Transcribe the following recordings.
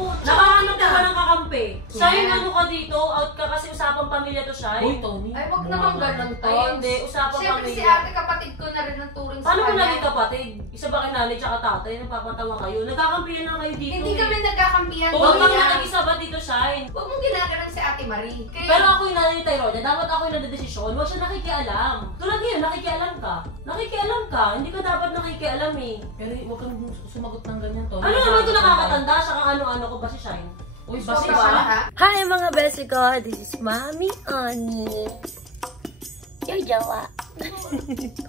Oo, nakahanap ka ba ng kakampi? Shine, ano ka dito? Out ka kasi usapang pamilya to, Shine. Uy, Tony. Ay, wag naman ganun, Ay, Tons. hindi. Usapang Siyempre pamilya. si ate kapatid ko na rin ang turing sa Paano mo kanya. naging kapatid? Isa ba kay nanay tsaka tatay? Nagpapatawa kayo? Nagkakampihan na kayo dito. Hindi kami nagkakampihan. Huwag kami nag-isa ba dito, Shine? Huwag mong ginagalang si Ate Marie. Kaya... Pero ako yung nanay ni Tyrone, dapat ako yung nagdedesisyon. Huwag siya nakikialam. Tulad ngayon, nakikialam ka. Nakikialam ka. Hindi ka dapat nakikialam eh. Pero huwag kang sumagot ng ganyan, Tony. Ano naman ito nakakatanda? Siya kang ano-ano ko ba si Shine? Uy, Basi Sobra ba? ka na, ha? Hi mga besi ko, this is Mommy Ani. Yawa.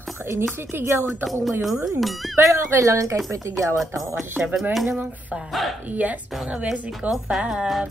Kakainis na tigyawat ako ngayon. Pero okay lang kahit may tigyawat ako kasi syempre meron namang fab. Yes mga besi ko, fab.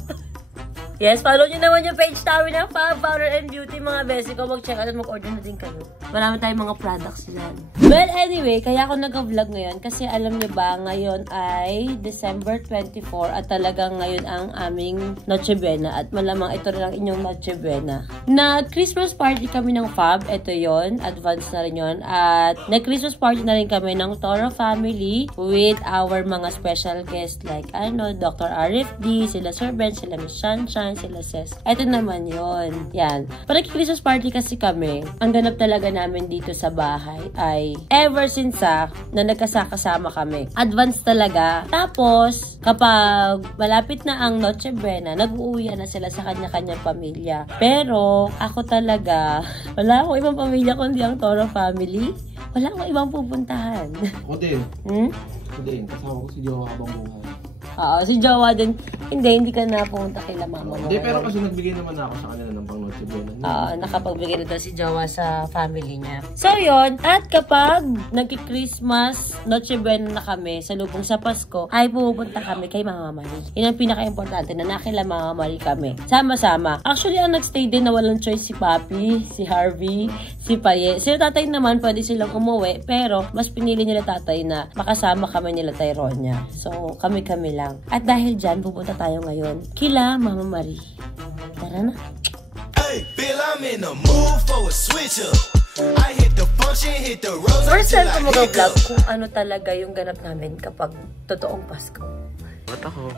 Yes, follow nyo naman yung page namin ng Fab Powder and Beauty mga besi ko. Mag-check out at mag-order na din kayo. Marami tayong mga products dyan. Well, anyway, kaya ako nag-vlog ngayon kasi alam nyo ba, ngayon ay December 24 at talagang ngayon ang aming Noche Buena at malamang ito rin ang inyong Noche Buena. Nag-Christmas party kami ng Fab. Ito yon, advance na rin yun. At nag-Christmas party na rin kami ng Toro family with our mga special guests like Dr. Arif D, sila Sir Ben, sila Miss Sunshine, sila Ses. Ito naman yon. Yan. Pag Christmas party kasi kami, ang ganap talaga namin dito sa bahay ay ever since na nagkasakasama kami. Advance talaga. Tapos, kapag malapit na ang Noche Buena, nag-uuwian na sila sa kanya-kanyang pamilya. Pero, ako talaga, wala akong ibang pamilya kundi ang Toro family. Wala akong ibang pupuntahan. Ako din. Ako din. Kasama ko si Jowa habang buhay. Oo, si Jowa din. Hindi ka na pumunta kila mama mo. Hindi, pero kasi nagbigay naman ako sa kanila ng pang Noche Buena. Oo, nakapagbigay na daw si Jowa sa family niya. So, yun. At kapag nagki-Christmas, Noche Buena na kami, sa lubong sa Pasko, ay pupunta kami kay Mama Marie. Yun ang pinaka-importante na nakila Mama Marie kami. Sama-sama. Actually, ang nagstay din na walang choice si Papi, si Harvey, si Paye. Sila tatay naman, pwede silang umuwi, pero mas pinili nila tatay na makasama kami nila Tyronia. So, kami-kami lang. At dahil dyan, pupunta tayo ngayon kila Mama Marie. Tara na. Hey, Bill, I'm in the mood for a switch up. I hit the function, hit the rose. First time ko mag-vlog kung ano talaga yung ganap namin kapag totoong Pasko. Ba't ako?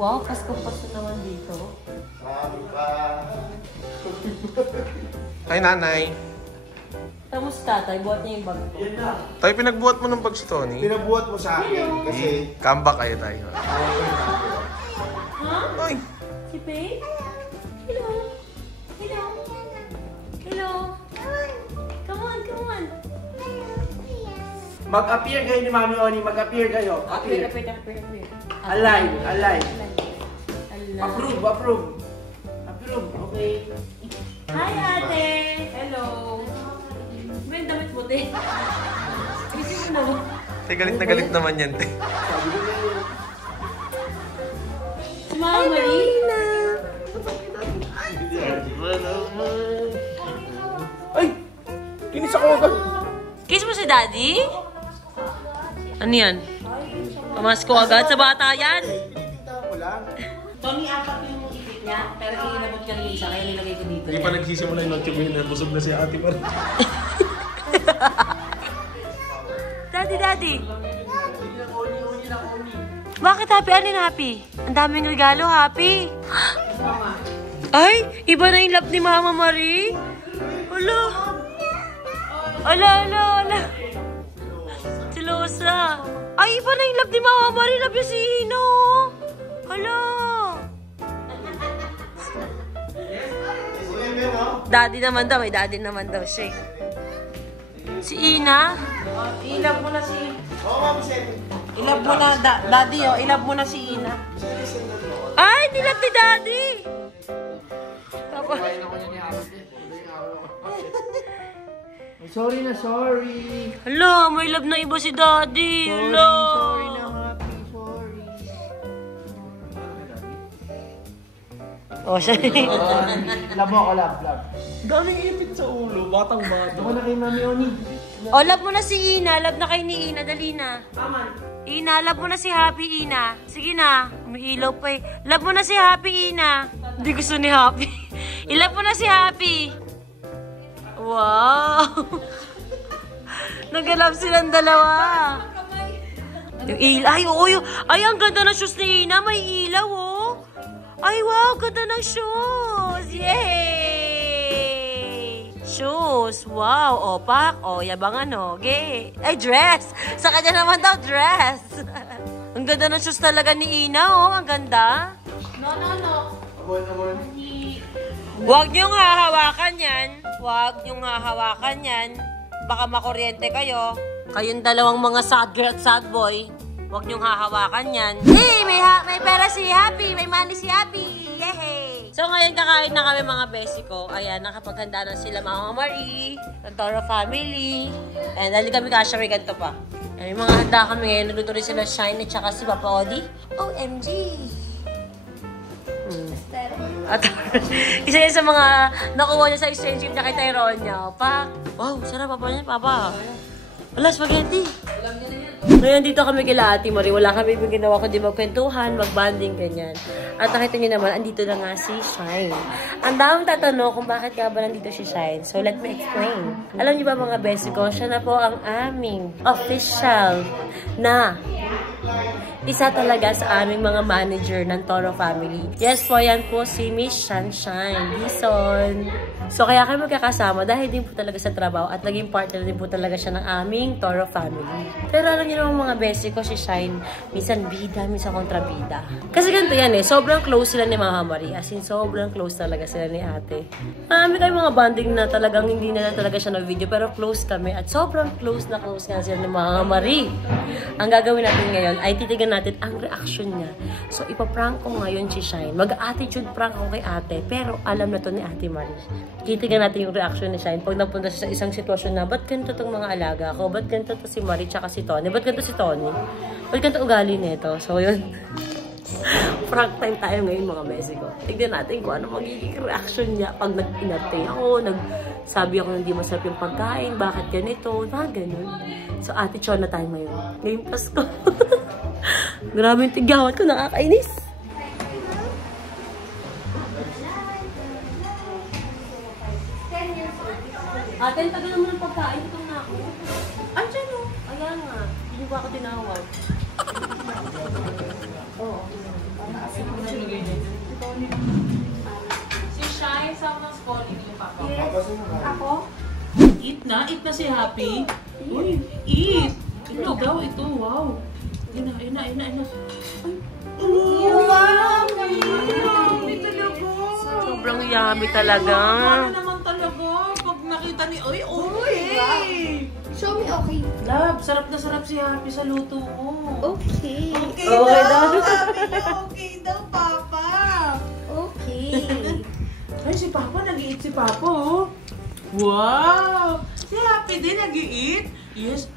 Wow, Pasko-Pasko naman dito. Hi, nanay. Tapos tatay, buhat niya yung bag ko. Tayo, pinagbuhat mo ng bag si Tony. Pinabuhat mo sa akin kasi... Comeback kayo tayo. Ha? Ay! Si Faye? Hello? Hello? Hello? Come on, come on. Mag-appear kayo ni Mami Oni, mag-appear kayo. Appear. Alive, alive. Hello. Approve, approve. Approve, okay. Hi, ate! Hello! May damit puti. Kasi mo na ba? Tay, galit na galit naman yan, tay. Si Mama Marie? Ay! Kinis ako agad. Kiss mo si Daddy? Ano yan? Pamasko agad sa bata yan? Tony, apat yung ipit niya, pero inabot ka rin isa, kaya nilagay ko dito. Hindi pa nagsisimula yung Noche Buena, busog na si ate pa rin. Daddy! Bakit happy? Ano yung happy? Ang daming regalo, happy! Ay! Iba na yung love ni Mama Marie! Hala! Ala! Silosa! Ay! Iba na yung love ni Mama Marie! Love niya si Ino! Hala! Daddy naman daw. May daddy naman daw siya. Si Ina? Ilab mo na si... Ilab mo na, Daddy, oh. Ilab mo na si Ina. Ay! Nilab ni Daddy! Sorry na, sorry. Hala! May love na iba si Daddy! Hala! Sorry na, happy, sorry. Oh, siya. Love mo ako, love. Daming ipit sa ulo, batang bata. Ako na kay Mami Oni. Oh, love mo na si Ina. Love na kay ni Ina. Dali na. Ina, love mo na si Happy, Ina. Sige na. May ilaw pa eh. Love mo na si Happy, Ina. Hindi gusto ni Happy. I-love mo na si Happy. Wow. Nag-love silang dalawa. Yung ilaw. Ay, oo. Ay, ang ganda ng shoes ni Ina. May ilaw, oh. Ay, wow. Ganda ng shoes. Yay! Shoes. Wow. Opak. O, yabangan, o. Okay. Ay, dress. Sa kanya naman daw, dress. Ang ganda ng shoes talaga ni Ina, oh. Ang ganda. No. Abon. Huwag niyong hahawakan yan. Huwag niyong hahawakan yan. Baka makuryente kayo. Kayong dalawang mga sad girl at sad boy. Huwag niyong hahawakan yan. Hey! May pera si Happy! May money si Happy! Yay! So ngayon kakain na kami mga besi ko. Ayan, nakapaghanda na sila Mama Marie, ng Toro family. And dali kami kasya, may ganito pa. May mga handa kami ngayon. Nagluto rin sila Shine at saka si Papa Odi. OMG! At isa yun sa mga nakuha niya sa exchange gift niya kay Tyrone niya. Wow, sarap papa niya, papa. Wala, spaghetti. Ngayon dito kami kila Ate Marie. Wala kami yung ginawa kundi magkwentuhan, magbanding, ganyan. At nakita niyo naman, andito na nga si Shine. Ang daming tatanong kung bakit nga ba nandito si Shine. So let me explain. Alam niyo ba mga besi ko, siya na po ang aming official na isa talaga sa aming mga manager ng Toro family. Yes po, yan po si Miss Sunshine Bison. So kaya kami magkakasama dahil din po talaga sa trabaho at naging partner din po talaga siya ng aming Toro family. Pero alam niyo naman mga besi ko, si Shine, minsan bida, minsan kontrabida. Kasi ganito yan eh, sobrang close sila ni Mama Marie. As in, sobrang close talaga sila ni ate. Marami kayong mga bonding na talagang hindi na talaga siya na video, pero close kami. At sobrang close na close nga sila ni Mama Marie. Ang gagawin natin ngayon ay titigan natin ang reaction niya. So, ipaprank ko ngayon si Shine. Mag-attitude prank ako kay ate, pero alam na to ni Ate Marie. Titigan natin yung reaction ni Shine pag napunta siya sa isang sitwasyon na, ba't ganito tong mga alaga ko? Ba't ganito to si Marie tsaka si Tony? Ba't ganito si Tony? Ba't ganito ugali nito? So, yun. Prank time tayo ngayon mga besi ko. Tignan natin kung ano magiging reaction niya pag nag-inatay ako, nagsabi ako na hindi masarap yung pagkain, bakit ganito, mga ganun. So, Ate Chona tayo ngayon. Ngayong Pasko. Grabe yung tigyawat ko, nakakainis. Ate, tagal naman ng pagkain. Ito na ako. Andiyan o. Ayan nga. Hindi ba ako tinawag? Oo. Si Shine, someone's calling you, Papa. Ako? Eat na si Happy. Uy, eat. Ito daw, ito, wow. Ayun na. Ay. Yummy talaga. Sobrang yummy talaga. Ano naman talaga pag nakita ni, oy. Show me okay. Love, sarap na sarap si Happy sa luto mo. Okay. Okay daw, Papa. Okay. Ay, si Papa, nag-i-eat si Papa, oh. Wow! Si Happy din nag-i-eat? Yes.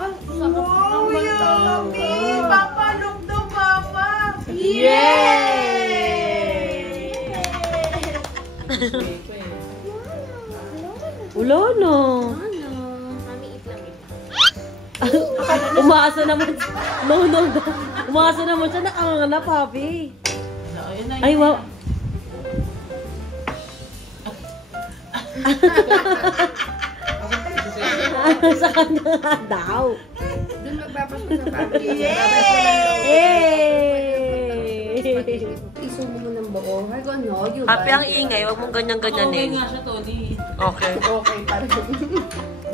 Wow, yummy! Papa, look daw, Papa! Yay! Ulo, no. Umaasa naman. No. Umaasa naman siya. Nakanganga na, papi. Ay, wow. Sa kanya nga daw. Doon magpapasko sa family. Yay! Isumo mo ng buo. Ay, ano? Happy ang ingay. Huwag mong ganyan-ganyanin. Okay nga siya, Tony. Okay. Okay, parang.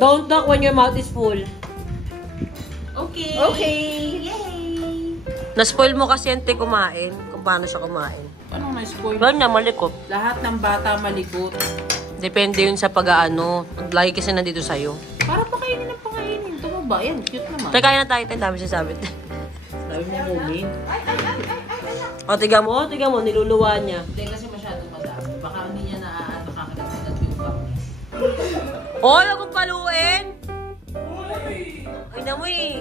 Don't talk when your mouth is full. Okay. Okay. Yay! Na-spoil mo kasi yung kumain. Kung paano siya kumain. Paano na-spoil? Ganyan, malikot. Lahat ng bata malikot. Depende yun sa pag-aano. Lagi kasi nandito sa'yo. Para pakainin ng pakainin. Tumaba. Yan, cute naman. Kaya kaya na tayo. Ang dami sinasabi. Sabi mo mumin. O, tiga mo, niluluwa niya. Hindi kasi masyadong madami. Baka hindi niya nakakagat yung bang. Oy, wag mong paluin! Ay, namoy.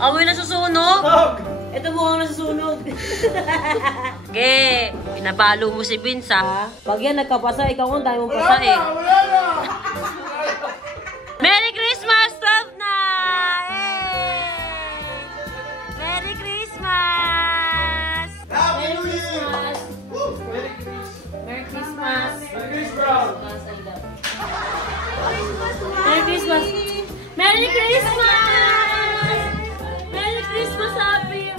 Amoy na susunog. Ito mukhang nasusunog. Ge, pinapalo mo si Vince, ha? Pag yan nagkapasa, ikaw ang dami mong pasa, eh. Merry Christmas, 12 na! Hey! Merry Christmas! Merry Christmas! Merry Christmas! Merry Merry Christmas! Merry Christmas, Happy!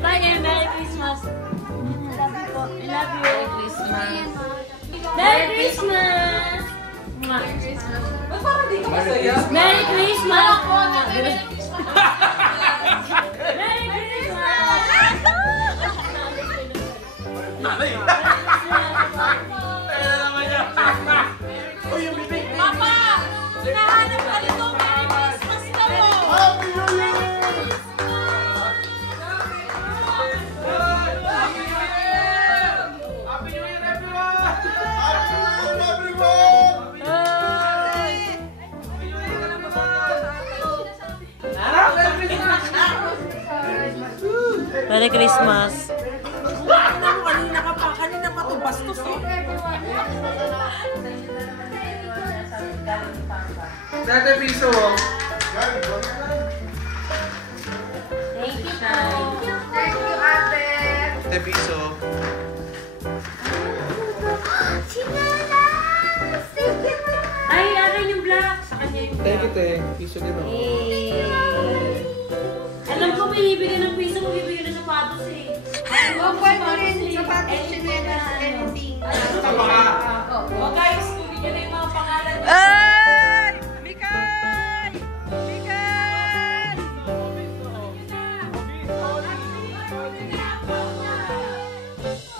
Bye, Merry Christmas! I love you po. I love you. Merry Christmas! Merry Christmas! Merry Christmas! Ba't parang di ka masaya? Merry Christmas! Merry Papa! Hinahanap ka nito! Merry Christmas ka mo! Merry Christmas! Kanina pa ito, bastos eh. Dati piso. Thank you po! Thank you, ate. Dati piso. Sinalas! Thank you, mama. Ay, akin yung black! Sa kanya yung black. Thank you, te. Piso din ako. Alam ko may ibigay ng piso, may ibigay ng sapatos eh. Oh, pwede rin. Sapatos, chinelas, anything. Oh guys, kunin nyo na yung mga pangalan niyo. Ay! Mikay! Mikay!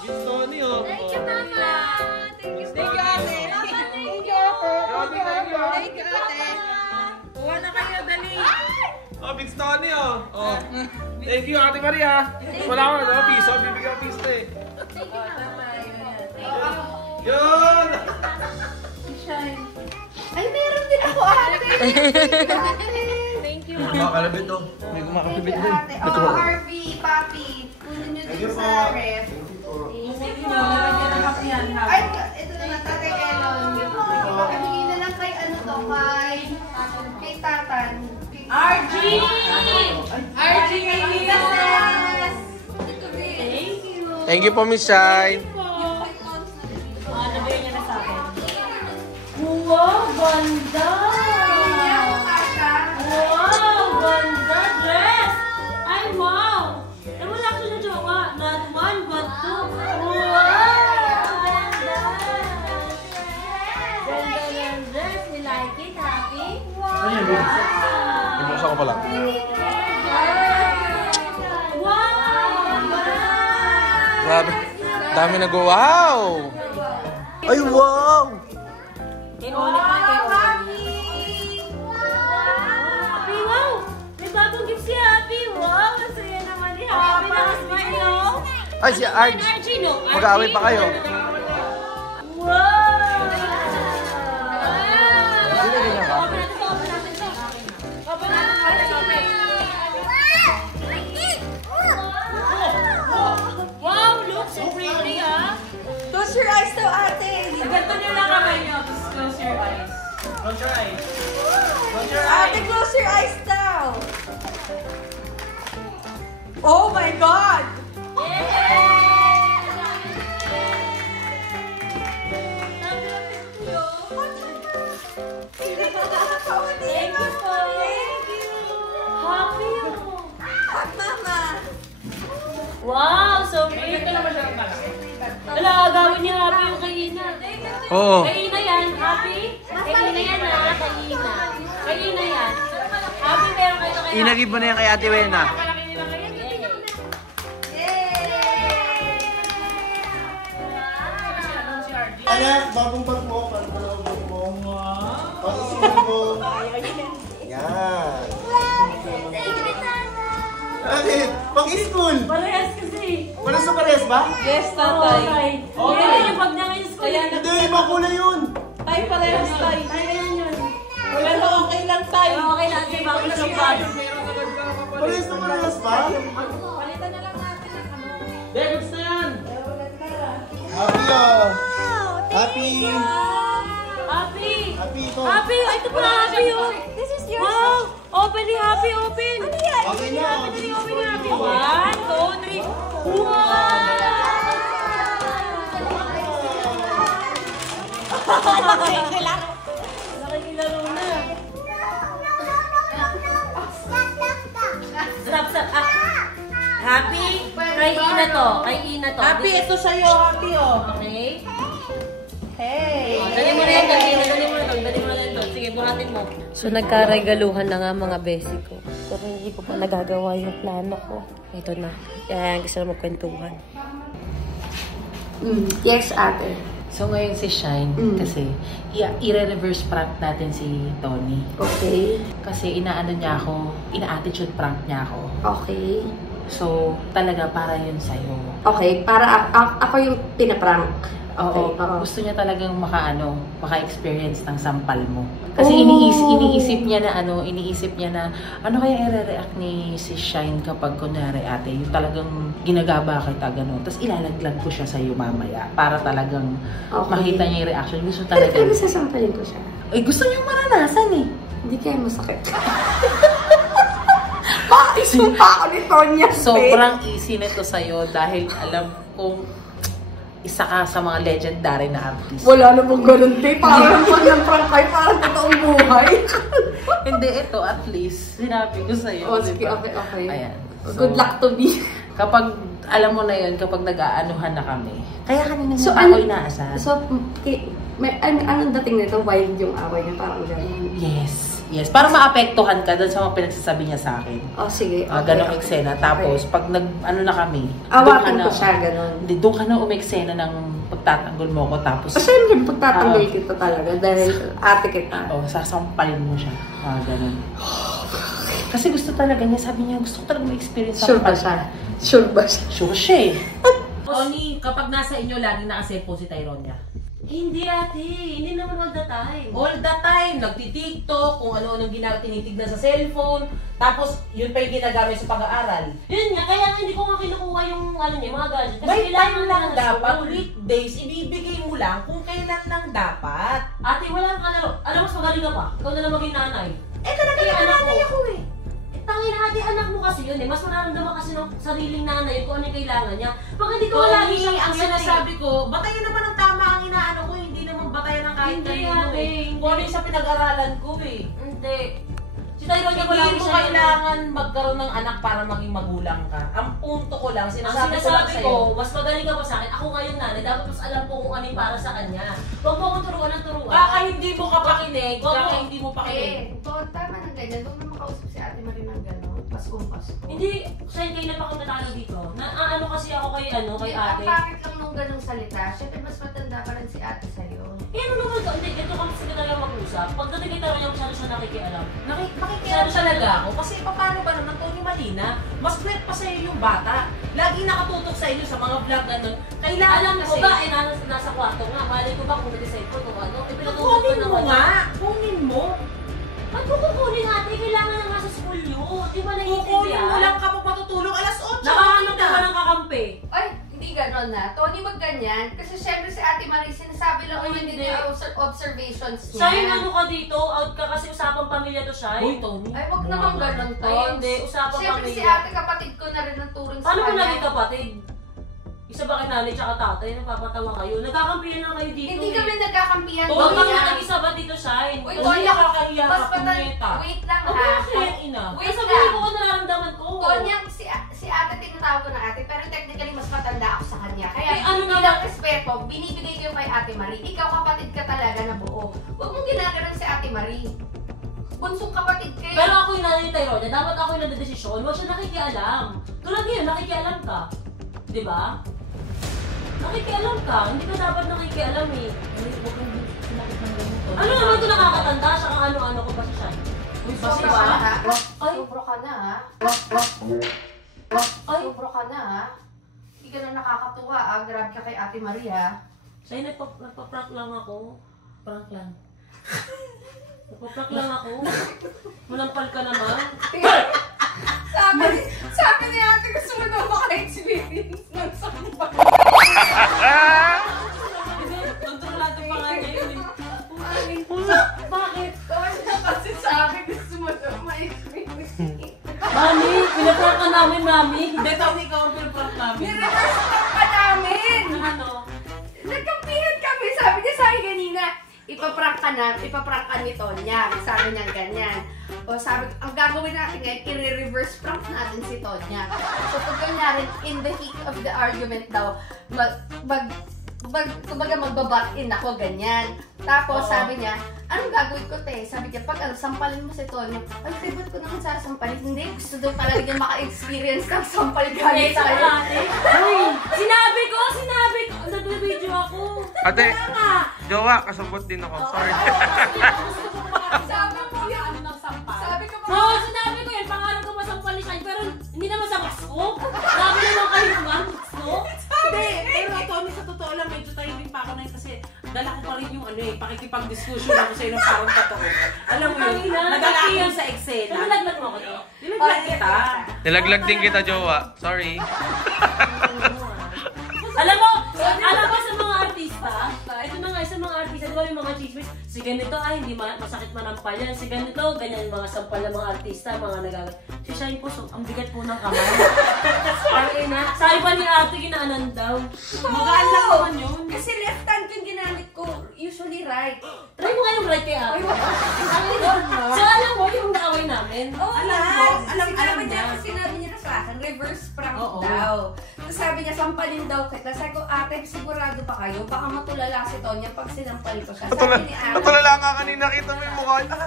Bistoni, oh. Thank you, mama. Thank you, Thank you, ate. Thank you, ate. Thank you, ate. Kuha na kayo, dali. Oh, Bistoni, oh. Oh. Thank you, Ate Maria. Wala ko na, piso. Bibigyan ko piso, eh. Yun! Ay, meron din ako, ate. Thank you, ate. Makakalabit, oh. May kumakapibit din. Ate. Oh, RV, papi. Kunin nyo din sa ref. Ay, ito naman, Tatay Elon. Ibigay na lang kay ano to, kay Tatan. RG! RG! Yes! Ito din. Thank you! Thank you po, Miss Shine. Nabigyan niya na sa akin. Wow, ganda! Wow, ganda dress! Ay, wow! Eh, wala ko na jowa. Not one, but two. Wow! Ganda! Ganda ng dress. You like it, Happy? Wow! Ibuksan ko pala. Wow! Grabe. Dami nag-wow! Ay, wow! Kay Oli pa, kay Oli. Happy, wow! May bagong gift si Happy. Wow! Ang saya naman ni Happy. Nakasmile, no? Ay, si Arj. RG, no? Mag-aaway pa kayo. Wow! Sino ganyan ba? Open natin to, open natin to. Open natin to, open. Wow! Look so pretty, ah! Close your eyes daw, ate. Ganto nyo lang kamay nyo. Just close your eyes. Close your eyes. Close your Ate, close your eyes daw. Oh my God! Thank you po. Happy, oh. Mama! Wow! So pretty. Wala, agawin niya Happy yung kay Ina. Oo. Kay Ina yan, Happy? Kay Ina yan, ha? Kay Ina. Kay Ina yan. Happy, meron kayo kay Happy. Inagib mo na yan kay Ate Wena. Anak, bagong bag mo. Paano ba ang bag mo? Pasasukin mo. Yan. Bakit? Pang-school. Parehas kasi. Wala sa pares ba? Yes, Oo, tay. Yan yung pag na ngayon school. Hindi, ibang kulay yun. Tayo parehas tayo. Ay, ayan yun. Pero okay lang tayo. Okay lang, kasi bago sa bag. Pares na pares ba? Palitan na lang natin ang ano. Davids na yan! Happy oh. Happy. Happy! Happy ito. Happy! Ay, ito pala Happy, oh. This is yours. Wow! Open ni Happy, open! Ano yan? Okay na. Open ni Happy. 1, 2, 3. Wow! Nakikilaro na. Stop. Happy? Kay Ina to. Happy, ito sa'yo, Happy, oh. Okay? Hey! Dali mo na yan, dali mo na yan. Sige, buhatin mo. So, nagkaregaluhan na nga mga besi ko. Pero hindi ko pa nagagawa yung plano ko. Ito na. Kaya gusto na magkwentuhan. Yes, ate. So, ngayon si Shine, kasi i-reverse prank natin si Tony. Okay. Kasi ina-attitude prank niya ako. Okay. So, talaga para yun sa'yo. Okay, para ako yung pinaprank. Oo, Okay, gusto niya talagang maka-experience ng sampal mo. Kasi iniisip niya na ano kaya i-react ni si Shine kapag kunwari ate, yung talagang ginagaba kita gano'n. Tapos ilalaglag ko siya sa'yo mamaya para talagang makita niya yung reaction. Gusto talaga. Pero sasampalin ko siya. Ay, gusto niyang maranasan eh. Hindi kaya masakit. Makakisumpa ako ni Tonya. Sobrang easy nito sa'yo dahil alam kong isa ka sa mga legendary na artist. Wala namang ganun, te. Parang pag ng-prank kayo, parang totoong buhay. Hindi, ito at least. Sinabi ko sa'yo. Oh, sige, diba? okay. Ayan. Good luck to me. Kapag, alam mo na yun, kapag nag-aanuhan na kami. Kaya kanina So, ako inaasar. So, anong dating nito? Wild yung away niya? Parang gano'n. Yes. Para maapektuhan ka doon sa mga pinagsasabi niya sa akin. Oh, sige. Ganong eksena. Tapos, pag na kami. Awatin ko siya, gano'n. Hindi, doon ka na umeksena ng pagtatanggol mo ko. Tapos, Siyempre, pagtatanggol kita talaga dahil ate kita. Sasampalin mo siya. Ganon. Kasi gusto talaga niya, sabi niya, gusto ko talaga ma-experience. Sure ba siya? Sure siya eh. Tony, kapag nasa inyo, laging naka-cellphone si Tyronia. Hindi ate, hindi naman all the time. All the time, nagti-tiktok, kung ano-anong tinitignan sa cellphone, tapos yun pa yung ginagamit sa pag-aaral. Yun nga, kaya nga hindi ko nga kinukuha yung mga gadget. Kasi May time lang na dapat, school. weekdays, ibibigay mo lang kung kailan lang dapat. Ate, wala kang kalaro. Alam mo, mas magaling ka pa. Ikaw na lang maging nanay. Talaga nanay ako eh. Tangin na ate, anak mo kasi yun eh. Mas mararamdaman kasi ng sariling nanay yun kung ano yung kailangan niya. Pag hindi ko lagi siyang ang sinasabi ko, batayan naman ng tama ang inaano ko, hindi naman batayan ng kahit Hindi, kanino ate, eh. hindi. Kung ano yung sa pinag-aralan ko eh. Hindi. Si Tyronia ko lagi Hindi mo siya kailangan magkaroon ng anak para maging magulang ka. Ang punto ko lang, Ang sinasabi ko lang sinasabi sa'yo. ko, mas magaling ka pa sa akin. Ako ngayon nanay, dapat mas alam ko kung ano yung para sa kanya. Huwag mo akong turuan ng turuan. Baka hindi mo kapakinig, baka hindi mo pakinig. Tama ng ganyan. Huwag na makausap si Ate Marie ng gano'n. Pasko. Hindi, sa'yo kayo napakunta dito. Ano kasi ako kay ate. Ang bakit lang nung ganung salita, syempre mas matanda pa rin si ate sa'yo. Ano naman to? Hindi, ito kami sige talaga mag-usap. Pagdating kay Tyronia, masyado siya nakikialam. Nakikialam talaga ako kasi paano ba naman Tony Malina, mas kwet pa sa'yo yung bata. Lagi nakatutok sa inyo sa mga vlog ganun. Kailangan Alam kasi, ko ba, nasa kwarto nga. Malay ko ba kung nag-decipher kung ano? kunin mo nga. Kunin mo. Ba't mo kukunin ate? Kailangan na nga sa school yun. Di ba naiintindihan? Kukunin mo lang kapag matutulog. Alas 8. Nakahanap ka walang kakampi. Ay, hindi gano'n na. Tony, wag ganyan. Kasi syempre si Ate Marie, sinasabi lang naman din yung observations niya. Shine, ano ka dito? Out ka kasi usapang pamilya to, Shine. Uy, Tony. Ay, wag naman gano'n to. Ay, hindi. Usapang Syempre pamilya. si ate kapatid ko na rin ang turing sa Paano mo kanya. naging kapatid? Isa ba kay nanay tsaka tatay? Napapatawa kayo? Nagkakampihan lang kayo dito. Hindi kami nagkakampihan. Huwag kang Tony, nag-isa ba dito, Shine? Uy, Tony, Tony, nakakahiya mas ka, patan... punyeta. Wait lang Ang ha. bakit? Ina. Wait Kasi sabihin lang. ko kung nararamdaman ko. Tony, si ate tinatawag ko na ate, pero technically mas matanda ako sa kanya. Kaya Eh, ano bilang naman? respeto, binibigay ko yung kay Ate Marie. Ikaw kapatid ka talaga na buo. Huwag mong ginaganon si Ate Marie. Bunsong kapatid kayo. Pero ako yung nanay ni Tyronia, dapat ako yung nagdedesisyon. Huwag siya nakikialam. Tulad ngayon, nakikialam ka. Di ba? Nakikialam ka. Hindi ka dapat nakikialam eh. Ano naman ito nakakatanda? Siya kang ano-ano ko pa siya. Uy, Basta sobra ba? ka na ha? Ay. Sobra ka na ha? Ay. Sobra ka na ha? Hindi ka na nakakatuwa ah. Grabe ka kay Ate Maria. Sa'yo nagpa-prank lang ako. Prank lang. Nagpa-prank lang ako. Manampal ka naman. Sabi ni ate, gusto mo daw maka-experience ng sampal. Hindi, kontrolado pa nga niya yun eh. Bakit? Kasi sa akin, gusto mo daw ma-experience. Mami, pinaprank ka namin, Mami. Hindi, Tony, ikaw ang pinaprank namin. Nireverse talk ka namin! Ano? Nagkampihan kami. Sabi niya sa akin kanina, na, ipaprank ka ni Tonya. Sabi niya ganyan. O sabi, ang gagawin natin ngayon, i-reverse prank natin si Tonya. So pag kunyari, in the heat of the argument daw, kumbaga magbabat-in ako, ganyan. Tapos sabi niya, anong gagawin ko, te? Sabi niya, pag sampalin mo si Tonya, ay, favorite ko naman sa sampalin. Hindi, gusto daw talaga niya maka-experience ng sampal gamit sa kanya. Sinabi ko! Nag-video ako. Ate, jowa, kasabot din ako. Sorry. Sabi ko yan. Sabi ko Oo, sinabi ko yan. Pangarap ko masampal ni Shine, pero hindi naman sa masko. Sabi naman kayo naman, masko. Hindi, pero Tony, sa totoo lang, medyo tahimik pa ako na yun kasi dala ko pa rin yung pakikipag-discussion ako sa ng parang totoo. Alam mo yun, nadala ko yun sa eksena. Nilaglag mo ako to? Nilaglag kita. Nilaglag din kita, jowa. Sorry. Alam mo sa mga artista, ito na nga sa mga artista, di ba yung mga chismis, si ganito ay hindi masakit manampal yan, si ganito, ganyan yung mga sampal ng mga artista, mga nagagat. Si Shine po, so, ang bigat po ng kamay. Sabi pa ni ate, ginaanan daw. Magaan lang naman yun. kasi left hand yung ginamit ko, usually right. Try mo nga yung right kay ate. So alam mo yung naaway namin. Alam mo niya, kasi sinabi niya sa akin, reverse prank daw. Tapos sabi niya, sampalin daw kita. Sabi ko, ate, sigurado pa kayo? Baka matulala si Tonya pag sinampal ko siya. Sabi ni ate. Natulala nga kanina, kita mo yung mukha niya.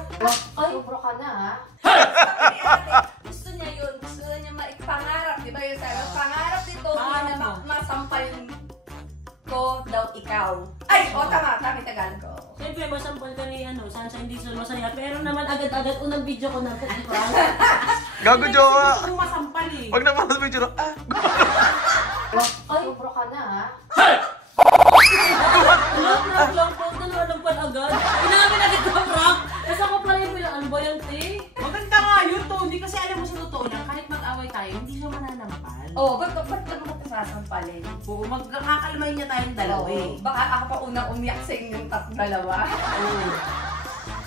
Ay, sobro ka na, ha? Sabi ni ate, gusto niya yun. Gusto niya maipangarap. Di ba yun sabi? Pangarap ni Tonya na masampal ko daw ikaw. Ay, tama. Tama yung Tagalog ko. Siyempre, masampal ka ni Sunshine Diesel, masaya. Pero naman agad-agad unang video ko na po. Gago, jowa. Gusto mo masampal eh. Huwag naman sa picture. Ay, sobro ka na, ha? Lang po, walang agad. Inamin agad ka, prank. Kasi ako pala yung bilang, ano ba yan, te? Maganda nga yun, Tony, kasi alam mo sa totoo lang, kahit mag-away tayo, hindi siya mananampal. Ba't mo sasampalin? Oo, magkakakalmay niya tayong dalawa eh. Baka ako pa unang umiyak sa inyong dalawa. Oo.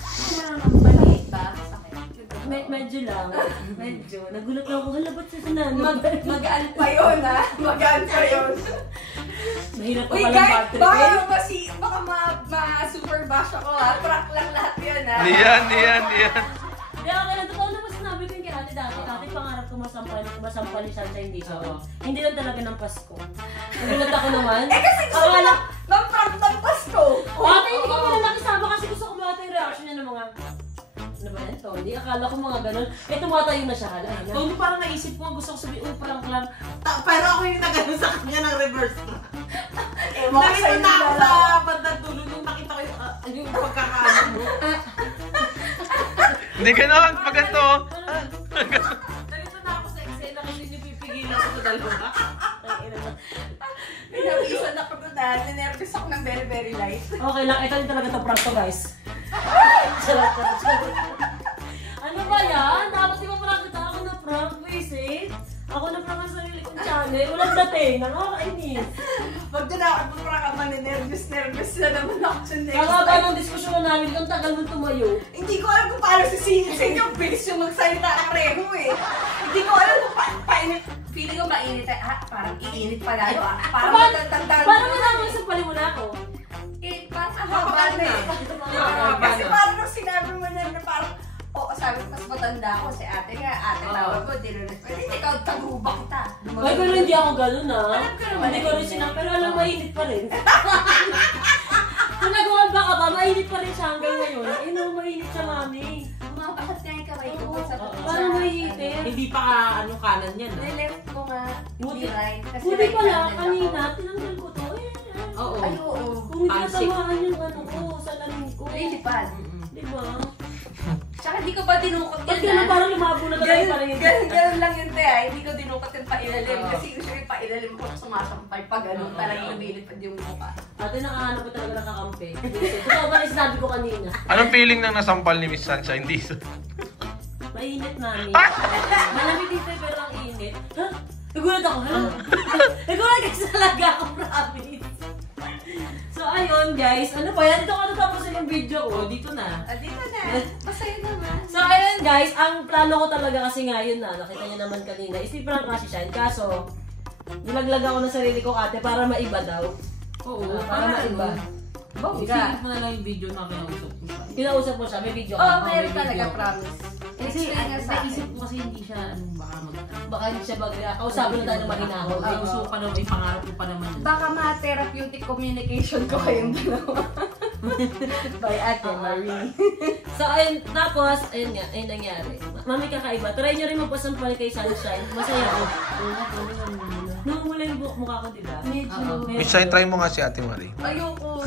Hindi mo naman maliit ba? Medyo lang. Medyo. Nagulat lang ako, hala, ba't sa sinanay? Magaan pa yun, ha? Magaan pa yun. Mahirap pa Uy, palang guys, battery. baka ma-super bash ako, ha? Prank lang lahat yun, ha? Diyan. Hindi, okay lang. Totoo naman sinabi ko yung kay ate dati. Ate, pangarap ko masampal ni Sunshine Diesel. Hindi lang talaga ng Pasko. Nagulat ako naman. Kasi gusto ko lang prank ng Pasko. Ate, hindi ko pala nakisama kasi gusto ko ba yung reaction niya ng mga... Ano ba yan, Tony? Akala ko mga ganun. Tumatayo na siya, hala. Tony, parang naisip ko, gusto ko sabihin, prank lang. Pero ako yung nagano sa kanya ng reverse prank. Nakita na ako sa bandang dulo nung nakita ko yung pagkakaano mo. Hindi gano'n, pag ganito. Nakita na ako sa eksena kasi hindi pipigilan ko sa dalawa. Pinawisan ako doon dahil ninervous ako ng very, very light. Okay lang, ito yung talaga ito prank to, guys. Charot. Ano ba yan? Dapat di ba prank ito? Ako na prank, visit. Ako na prank ang sarili kong channel. Walang dating. Nakakainis. Pag doon ako prank ako, nervous na naman ako sa next Kaya nga ba ng diskusyon na namin, ang tagal mo tumayo. Hindi ko alam kung paano sisingin yung bilis yung magsalita ang reho eh. Hindi ko alam kung painit. Feeling ko mainit eh. Parang iinit pa lalo ah. Parang matatandaan. Paano mo naman sampalin mo na ako? Parang haba na eh. Kasi parang nung sinabi mo na parang, sabi ko mas matanda ako si ate nga. Ate tawag ko, dinulit ko. Hindi ikaw, taguba kita. Ay, pero hindi ako gano'n ah. Alam ko naman. Hindi ko rin sinabi, pero alam, mainit pa rin. Kung nag-uwalba ka ba, mainit pa rin siya hanggang ngayon. Ay no, mainit siya, mami. Bakit nga yung kamay ko sa Parang mainit. Hindi pa kanan yan. Nileft ko nga, hindi right. Kasi Buti right pala, handed ako. kanina, tinanggal ko to. Oo. Ay, oo. Kung hindi natamaan yung ano ko, salamin ko. Lilipad. Diba? Tsaka hindi ko ba dinukot Ba't yun gano'n parang lumabo na talaga parang yun? Ganun lang yun te ay. Hindi ko dinukot yung pailalim. Kasi usually pailalim ko sumasampay pag ganun. Talagang lumilipad yung mukha. Ate, nakahanap ko talaga nakakampi. Totoo ba yung sinabi ko kanina? Anong feeling ng nasampal ni Miss Sunshine Diesel? Mainit namin. Malamig dito pero ang init. Ha? Nagulat ako, ha? Nagulat kasi talaga ako, promise. So, ayun guys. Ano pa yan? Ito ko natapusin yung video ko. Dito na. Dito na. Masaya naman. So, ayun guys. Ang plano ko talaga kasi ngayon na. Nakita niyo naman kanina. Isipran kasi siya. Kaso, nilaglag ako ng sarili ko ate para maiba daw. Oo. Para maiba. Isipin mo na lang yung video na kinausap ko siya. Kinausap mo siya, may video ka. Oo, may meron video. talaga, promise. Kasi Explain nga sa naisip akin. ko kasi hindi siya, Baka hindi siya kausapin na tayo ng mahinahon. Ay, gusto ko pa naman, ipangarap ko pa naman. Baka ma-therapeutic communication ko kayong dalawa. By Ate Marie. So, ayun, tapos, ayun nga, ayun nangyari. Mami, kakaiba. Try nyo rin magpasampal kay Sunshine. Masaya ko. Namumula yung mukha ko, diba? Medyo. Minsan, try mo nga si Ate Marie. Ayoko.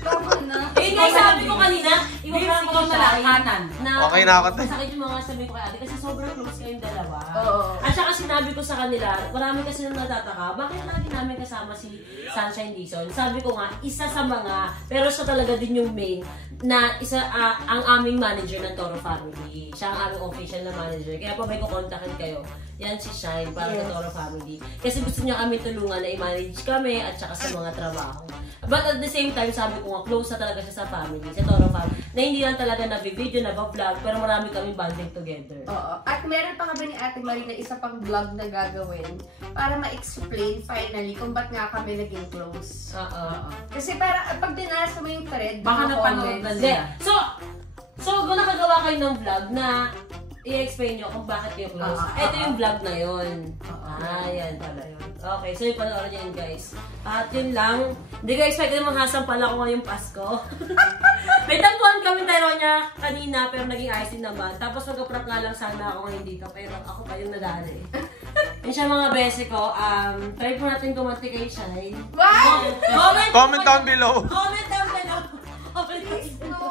Tama na. Eh, nga sabi ko kanina, iwag Babe, lang ko ikaw na lang, kanan. Okay na ako, te. Masakit yung mga sabi ko kay ate kasi sobrang close kayong dalawa. Oo. At saka sinabi ko sa kanila, marami kasi nang natataka, bakit lagi namin kasama si Sunshine Dizon? Sabi ko nga, isa sa mga, pero siya talaga din yung main, na isa ang aming manager ng Toro Family. Siya ang aming official na manager. Kaya pa may kukontakin kayo. Yan si Shine para sa Toro Family. Kasi gusto niya kami tulungan na i-manage kami at saka sa mga trabaho. But at the same time, sabi ko nga, close na talaga siya sa family, sa Toro Family. Na hindi lang talaga na-video, na-vlog, pero marami kami bonding together. Oo. At meron pa kami ni Ate Marie na isa pang vlog na gagawin para ma-explain finally kung ba't nga kami naging close. Oo. Kasi para pag dinasa mo yung thread, Baka mga napanood comments, na Hindi. nila. So kung nakagawa kayo ng vlog na i-explain nyo kung bakit kayo close. Ito yung vlog na yun. Yan pala yun. Okay, so yung panoorin nyo yun, guys. At yun lang. Hindi ko expect na mahasang pala ko ngayong Pasko. May tampuan kami tayo niya kanina, pero naging ayos din naman. Tapos mag-prank nga lang sana ako ngayon dito, pero ako pa yung nadali. Yun siya mga bese ko. Try po natin kumanti kay Shine. Wow! Comment down below. Comment down below. Please, no.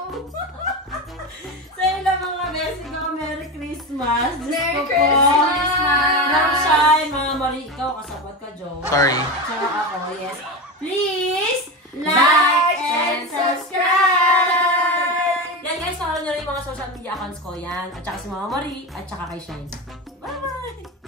So yun lang mga besi ko. Merry Christmas. Merry Diyos ko po. Christmas! Ma'am Shine, mga Marie, ikaw kasabat ka, Jo. Sorry. Tsaka ako, yes. Please, Like and subscribe! Yan guys, follow nyo rin yung mga social media accounts ko. Yan. At saka si Mama Marie. At saka kay Shine. Bye-bye!